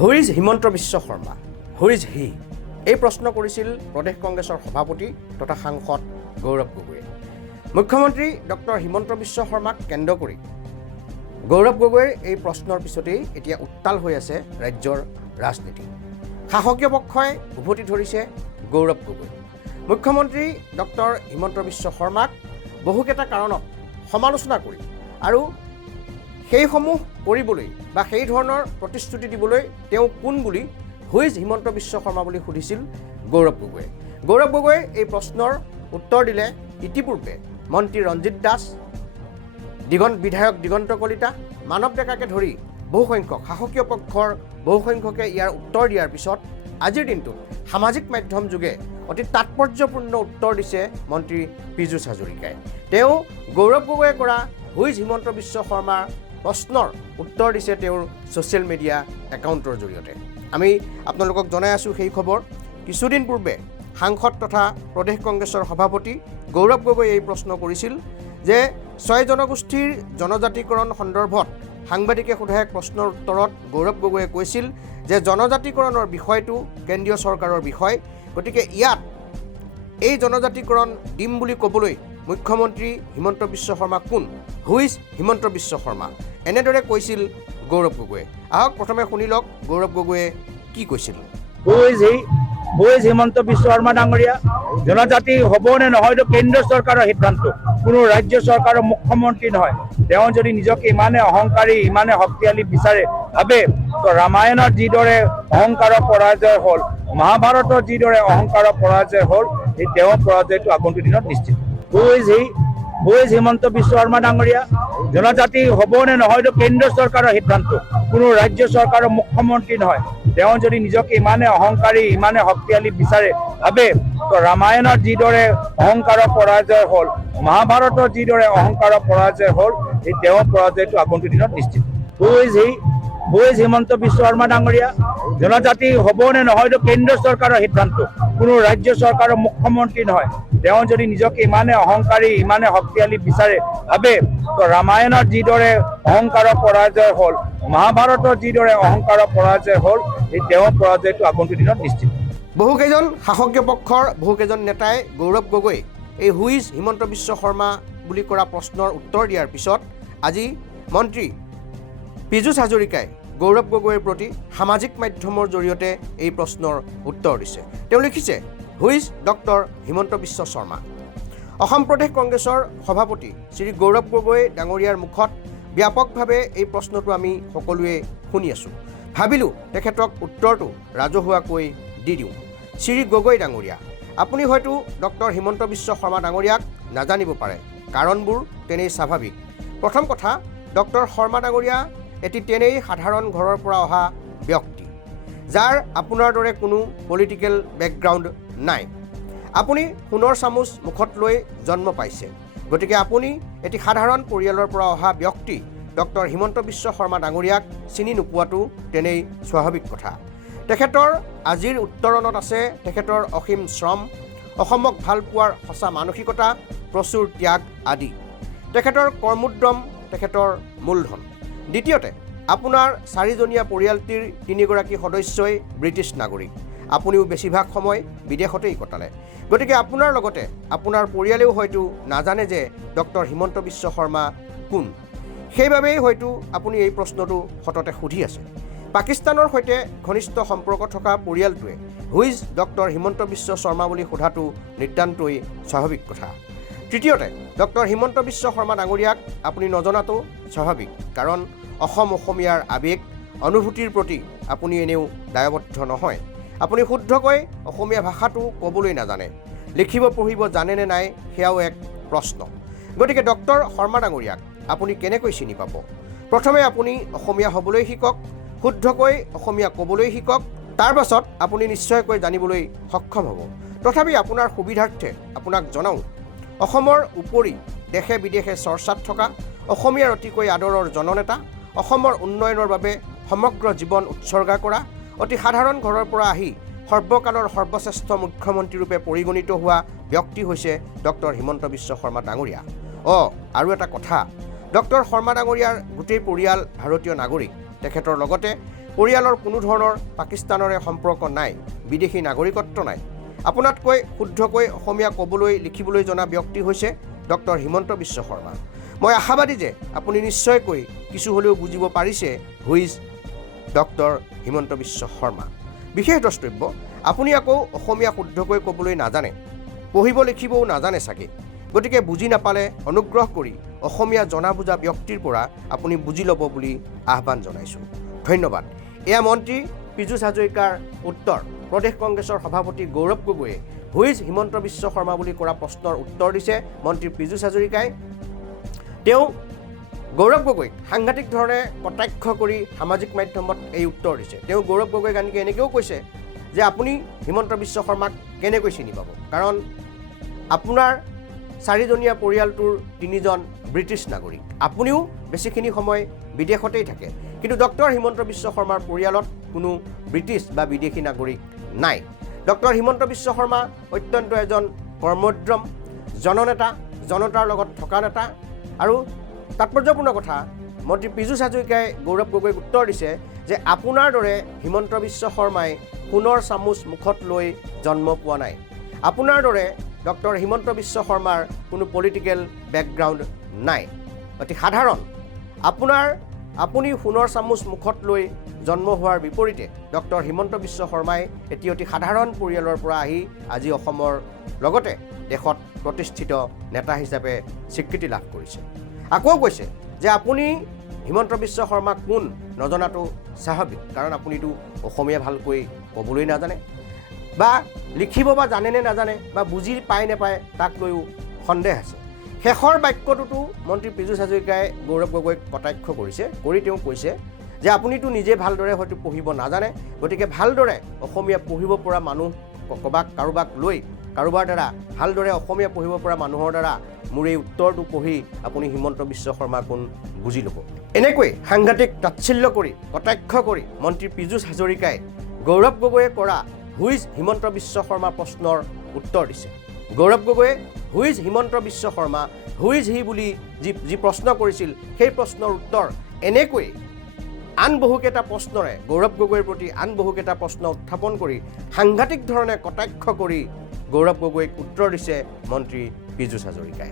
Who is Himanta Biswa Sarma? Who is he? এই প্ৰশ্ন কৰিছিল প্ৰদেশ কংগ্ৰেছৰ সভাপতি তথা সাংসদ গৌৰৱ গগৈয়ে। মুখ্যমন্ত্ৰী ডক্টৰ হিমন্ত বিশ্ব শৰ্মাক কেন্দ্ৰ কৰি গৌৰৱ গগৈৰ এই প্ৰশ্নৰ পিছতেই এতিয়া উত্তাল হৈ আছে ৰাজ্যৰ ৰাজনীতি। শাসকীয় পক্ষই উভতি ধৰিছে গৌৰৱ গগৈ। মুখ্যমন্ত্ৰী ডক্টৰ হিমন্ত বিশ্ব শৰ্মাক বহুকেইটা কাৰণত সমালোচনা কৰি আৰু সেইসমূহ কৰিবলৈ বা সেই ধৰণৰ প্ৰতিশ্ৰুতি দিবলৈ তেওঁ কোন বুলি হু ইজ হিমন্ত বিশ্ব শৰ্মা বুলি সুধিছিল গৌৰৱ গগৈয়ে। গৌৰৱ গগৈয়ে এই প্ৰশ্নৰ উত্তৰ দিলে ইতিপূৰ্বে মন্ত্ৰী ৰঞ্জিত দাস, বিধায়ক দিগন্ত কলিতা, মানৱ ডেকাকে ধৰি বহুসংখ্যক শাসকীয় পক্ষৰ বহুসংখ্যকে ইয়াৰ উত্তৰ দিয়াৰ পিছত আজিৰ দিনটোত সামাজিক মাধ্যম যোগে অতি তাৎপৰ্যপূৰ্ণ উত্তৰ দিছে মন্ত্ৰী পীযুষ হাজৰিকাই। তেওঁ গৌৰৱ গগৈয়ে কৰা হু ইজ হিমন্ত বিশ্ব শৰ্মাৰ প্ৰশ্নৰ উত্তৰ দিছে তেওঁৰ ছ'চিয়েল মিডিয়া একাউণ্টৰ জৰিয়তে। আমি আপোনালোকক জনাই আছোঁ সেই খবৰ। কিছুদিন পূৰ্বে সাংসদ তথা প্ৰদেশ কংগ্ৰেছৰ সভাপতি গৌৰৱ গগৈয়ে এই প্ৰশ্ন কৰিছিল যে 6 জনগোষ্ঠীৰ জনজাতিকৰণ সন্দৰ্ভত সাংবাদিকে সোধা এক প্ৰশ্নৰ উত্তৰত গৌৰৱ গগৈয়ে কৈছিল যে জনজাতিকৰণৰ বিষয়টো কেন্দ্ৰীয় চৰকাৰৰ বিষয়, গতিকে ইয়াত এই জনজাতিকৰণ দিম বুলি ক'বলৈ মুখ্যমন্ত্ৰী হিমন্ত বিশ্ব শৰ্মা কোন? হু ইজ হিমন্ত বিশ্ব শৰ্মা? এনেদৰে কৈছিল গৌৰৱ গগৈয়ে। আহক প্ৰথমে শুনি লওক গৌৰৱ গগৈয়ে কি কৈছিল। হু ইজ হিমন্ত বিশ্ব শৰ্মা ডাঙৰীয়া? জনজাতি হ'ব নে নহয়তো কেন্দ্ৰীয় চৰকাৰৰ সিদ্ধান্ত, কোনো ৰাজ্য চৰকাৰৰ মুখ্যমন্ত্ৰী নহয়। তেওঁ যদি নিজকে ইমানে অহংকাৰী, ইমানে শক্তিশালী বিচাৰে ভাবে, তো ৰামায়ণৰ যিদৰে অহংকাৰৰ পৰাজয় হ'ল, মহাভাৰতৰ যিদৰে অহংকাৰৰ পৰাজয় হ'ল, এই তেওঁৰ পৰাজয়টো আগন্তুক দিনত নিশ্চিত। হু ইজ হিমন্ত বিশ্ব শৰ্মা ডাঙৰীয়া? জনজাতি হ'ব নে নহয়তো কেন্দ্ৰীয় চৰকাৰৰ সিদ্ধান্ত, কোনো ৰাজ্য চৰকাৰৰ মুখ্যমন্ত্ৰী নহয়। তেওঁ যদি নিজকে ইমানে অহংকাৰী, ইমানে শক্তিশালী বিচাৰে ভাবে, তো ৰামায়ণৰ যিদৰে অহংকাৰৰ পৰাজয় হ'ল, মহাভাৰতৰ যিদৰে অহংকাৰৰ পৰাজয় হ'ল, এই তেওঁৰ পৰাজয়টো আগন্তুক দিনত নিশ্চিত। হু ইজ হিমন্ত বিশ্ব শৰ্মা ডাঙৰীয়া? জনজাতি হ'ব নে নহয়তো কেন্দ্ৰীয় চৰকাৰৰ সিদ্ধান্ত, কোনো ৰাজ্য চৰকাৰৰ মুখ্যমন্ত্ৰী নহয়। তেওঁ যদি নিজকে ইমানে অহংকাৰী, ইমানে শক্তিশালী বিচাৰে ভাবে, তো ৰামায়ণৰ যিদৰে অহংকাৰৰ পৰাজয় হ'ল, মহাভাৰতৰ যিদৰে অহংকাৰৰ পৰাজয় হ'ল, এই তেওঁৰ পৰাজয়টো আগন্তুক দিনত নিশ্চিত। বহুকেইজন শাসকীয় পক্ষৰ বহুকেইজন নেতাই গৌৰৱ গগৈ এই হু ইজ হিমন্ত বিশ্ব শৰ্মা বুলি কৰা প্ৰশ্নৰ উত্তৰ দিয়াৰ পিছত আজি মন্ত্ৰী পীযুষ হাজৰিকাই গৌৰৱ গগৈৰ প্ৰতি সামাজিক মাধ্যমৰ জৰিয়তে এই প্ৰশ্নৰ উত্তৰ দিছে। তেওঁ লিখিছে, who is doctor Himanta Biswa Sharma? Assam প্ৰদেশ কংগ্ৰেছৰ সভাপতি শ্ৰী গৌৰৱ গগৈ ডাঙৰীয়াৰ মুখত ব্যাপকভাৱে এই প্ৰশ্নটো আমি সকলোৱে শুনি আছোঁ। ভাবিলোঁ তেখেতক উত্তৰটো ৰাজহুৱাকৈ দি দিওঁ। শ্ৰী গগৈ ডাঙৰীয়া, আপুনি হয়তো ডক্টৰ হিমন্ত বিশ্ব শৰ্মা ডাঙৰীয়াক নাজানিব পাৰে, কাৰণবোৰ তেনেই স্বাভাৱিক। প্ৰথম কথা, ডক্টৰ শৰ্মা ডাঙৰীয়া এটি তেনেই সাধাৰণ ঘৰৰ পৰা অহা ব্যক্তি, যাৰ আপোনাৰ দৰে কোনো পলিটিকেল বেকগ্ৰাউণ্ড নাই। আপুনি সোণৰ চামুচ মুখত লৈ জন্ম পাইছে, গতিকে আপুনি এটি সাধাৰণ পৰিয়ালৰ পৰা অহা ব্যক্তি ডক্টৰ হিমন্ত বিশ্ব শৰ্মা ডাঙৰীয়াক চিনি নোপোৱাটো তেনেই স্বাভাৱিক কথা। তেখেতৰ আজিৰ উত্তৰণত আছে তেখেতৰ অসীম শ্ৰম, অসমক ভাল পোৱাৰ সঁচা মানসিকতা, প্ৰচুৰ ত্যাগ আদি। তেখেতৰ কৰ্মোদ্যম তেখেতৰ মূলধন। দ্বিতীয়তে, আপোনাৰ 4জনীয়া পৰিয়ালটিৰ 3গৰাকী সদস্যই ব্ৰিটিছ নাগৰিক। আপুনিও বেছিভাগ সময় বিদেশতেই কটালে, গতিকে আপোনাৰ লগতে আপোনাৰ পৰিয়ালেও হয়তো নাজানে যে ডক্টৰ হিমন্ত বিশ্ব শৰ্মা কোন। সেইবাবেই হয়তো আপুনি এই প্ৰশ্নটো সততে সুধি আছে। পাকিস্তানৰ সৈতে ঘনিষ্ঠ সম্পৰ্ক থকা পৰিয়ালটোৱে who is doctor Himanta Biswa Sharma বুলি সোধাটো নিতান্তই স্বাভাৱিক কথা। তৃতীয়তে, ডক্টৰ হিমন্ত বিশ্ব শৰ্মা ডাঙৰীয়াক আপুনি নজনাটো স্বাভাৱিক, কাৰণ অসমীয়াৰ আৱেগ অনুভূতিৰ প্ৰতি আপুনি এনেও দায়বদ্ধ নহয়। আপুনি শুদ্ধকৈ অসমীয়া ভাষাটো ক'বলৈ নাজানে, লিখিব পঢ়িব জানে নে নাই সেয়াও এক প্ৰশ্ন। গতিকে ডক্টৰ শৰ্মা ডাঙৰীয়াক আপুনি কেনেকৈ চিনি পাব? প্ৰথমে আপুনি অসমীয়া হ'বলৈ শিকক, শুদ্ধকৈ অসমীয়া ক'বলৈ শিকক, তাৰ পাছত আপুনি নিশ্চয়কৈ জানিবলৈ সক্ষম হ'ব। তথাপি আপোনাৰ সুবিধাৰ্থে আপোনাক জনাওঁ, অসমৰ উপৰি দেশে বিদেশে চৰ্চাত থকা অসমীয়াৰ অতিকৈ আদৰৰ জননেতা, অসমৰ উন্নয়নৰ বাবে সমগ্ৰ জীৱন উৎসৰ্গা কৰা, অতি সাধাৰণ ঘৰৰ পৰা আহি সৰ্বকালৰ সৰ্বশ্ৰেষ্ঠ মুখ্যমন্ত্ৰীৰূপে পৰিগণিত হোৱা ব্যক্তি হৈছে ডক্টৰ হিমন্ত বিশ্ব শৰ্মা ডাঙৰীয়া। আৰু এটা কথা, ডক্টৰ শৰ্মা ডাঙৰীয়াৰ গোটেই পৰিয়াল ভাৰতীয় নাগৰিক। তেখেতৰ লগতে পৰিয়ালৰ কোনো ধৰণৰ পাকিস্তানৰে সম্পৰ্ক নাই, বিদেশী নাগৰিকত্ব নাই। আপোনাতকৈ শুদ্ধকৈ অসমীয়া ক'বলৈ লিখিবলৈ জনা ব্যক্তি হৈছে ডক্টৰ হিমন্ত বিশ্ব শৰ্মা। মই আশাবাদী যে আপুনি নিশ্চয়কৈ কিছু হ'লেও বুজিব পাৰিছে who is doctor Himanta Biswa Sharma. বিশেষ দ্ৰষ্টব্য, আপুনি আকৌ অসমীয়া শুদ্ধকৈ ক'বলৈ নাজানে, পঢ়িব লিখিবও নাজানে চাগে। গতিকে বুজি নাপালে অনুগ্ৰহ কৰি অসমীয়া জনা বুজা ব্যক্তিৰ পৰা আপুনি বুজি ল'ব বুলি আহ্বান জনাইছোঁ। ধন্যবাদ। এয়া মন্ত্ৰী পীযুষ হাজৰিকাৰ উত্তৰ। প্ৰদেশ কংগ্ৰেছৰ সভাপতি গৌৰৱ গগৈয়ে হু ইজ হিমন্ত বিশ্ব শৰ্মা বুলি কৰা প্ৰশ্নৰ উত্তৰ দিছে মন্ত্ৰী পীযুষ হাজৰিকাই। তেওঁ গৌৰৱ গগৈক সাংঘাতিক ধৰণে কটাক্ষ কৰি সামাজিক মাধ্যমত এই উত্তৰ দিছে। তেওঁ গৌৰৱ গগৈক আনকি এনেকৈও কৈছে যে আপুনি হিমন্ত বিশ্ব শৰ্মাক কেনেকৈ চিনি পাব, কাৰণ আপোনাৰ 4জনীয়া পৰিয়ালটোৰ 3জন ব্ৰিটিছ নাগৰিক, আপুনিও বেছিখিনি সময় বিদেশতেই থাকে। কিন্তু ডক্টৰ হিমন্ত বিশ্ব শৰ্মাৰ পৰিয়ালত কোনো ব্ৰিটিছ বা বিদেশী নাগৰিক নাই। ডক্টৰ হিমন্ত বিশ্ব শৰ্মা অত্যন্ত এজন কৰ্মোদ্যম জননেতা, জনতাৰ লগত থকা নেতা। আৰু তাৎপৰ্যপূৰ্ণ কথা, মন্ত্ৰী পীযুষ হাজৰিকাই গৌৰৱ গগৈক উত্তৰ দিছে যে আপোনাৰ দৰে হিমন্ত বিশ্ব শৰ্মাই সোণৰ চামুচ মুখত লৈ জন্ম পোৱা নাই। আপোনাৰ দৰে ডক্টৰ হিমন্ত বিশ্ব শৰ্মাৰ কোনো পলিটিকেল বেকগ্ৰাউণ্ড নাই, অতি সাধাৰণ। আপুনি সোণৰ চামুচ মুখত লৈ জন্ম হোৱাৰ বিপৰীতে ডক্টৰ হিমন্ত বিশ্ব শৰ্মাই এটি অতি সাধাৰণ পৰিয়ালৰ পৰা আহি আজি অসমৰ লগতে দেশত প্ৰতিষ্ঠিত নেতা হিচাপে স্বীকৃতি লাভ কৰিছে। আকৌ কৈছে যে আপুনি হিমন্ত বিশ্ব শৰ্মা কোন নজনাটো স্বাভাৱিক, কাৰণ আপুনিতো অসমীয়া ভালকৈ ক'বলৈ নাজানে, বা লিখিব বা জানে নে নাজানে, বা বুজি পায় নেপায় তাক লৈও সন্দেহ আছে। শেষৰ বাক্যটোতো মন্ত্ৰী পীযুষ হাজৰিকাই গৌৰৱ গগৈক কটাক্ষ কৰিছে, কৰি তেওঁ কৈছে যে আপুনিতো নিজে ভালদৰে হয়তো পঢ়িব নাজানে, গতিকে ভালদৰে অসমীয়া পঢ়িব পৰা মানুহ কাৰোবাক লৈ কাৰোবাৰ দ্বাৰা ভালদৰে অসমীয়া পঢ়িব পৰা মানুহৰ দ্বাৰা মোৰ এই উত্তৰটো পঢ়ি আপুনি হিমন্ত বিশ্ব শৰ্মা কোন বুজি ল'ব। এনেকৈ সাংঘাতিক তাচ্ছিল্য কৰি কটাক্ষ কৰি মন্ত্ৰী পীযুষ হাজৰিকাই গৌৰৱ গগৈয়ে কৰা হু ইজ হিমন্ত বিশ্ব শৰ্মা প্ৰশ্নৰ উত্তৰ দিছে। গৌৰৱ গগৈয়ে who is Himanta Biswa Sarma, who is he বুলি যি প্ৰশ্ন কৰিছিল সেই প্ৰশ্নৰ উত্তৰ এনেকৈ আন বহুকেইটা প্ৰশ্নৰে গৌৰৱ গগৈৰ প্ৰতি আন বহুকেইটা প্ৰশ্ন উত্থাপন কৰি সাংঘাতিক ধৰণে কটাক্ষ কৰি গৌৰৱ গগৈক উত্তৰ দিছে মন্ত্ৰী পীযুষ হাজৰিকাই।